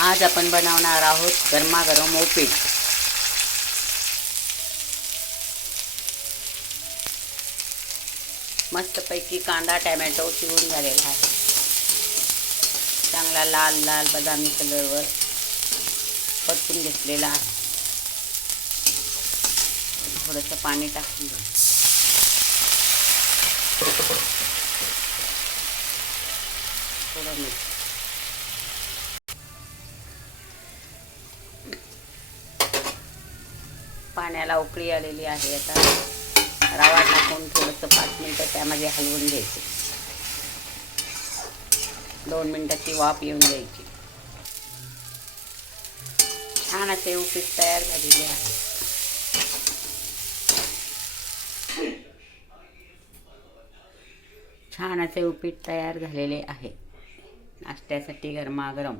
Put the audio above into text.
आज आपण बनवणार आहोत गरमागरम उपीट। मस्तपैकी कांदा टोमॅटो चिरून झालेला आहे, चांगला लाल लाल बदामी कलरवर परतून घेतलेला आहे। थोडंसं पाणी टाकून थोडं मीठ, पाण्याला उकळी आलेली आहे। आता रवा टाकून थोडंसं 5 मिनिटं त्यामध्ये हलवून घ्यायचे। 2 मिनिटाची वाफ येऊन द्यायची। छान असे उपीट तयार झालेले आहे। छान असे उपीट तयार झालेले आहे। नाश्त्यासाठी गरमागरम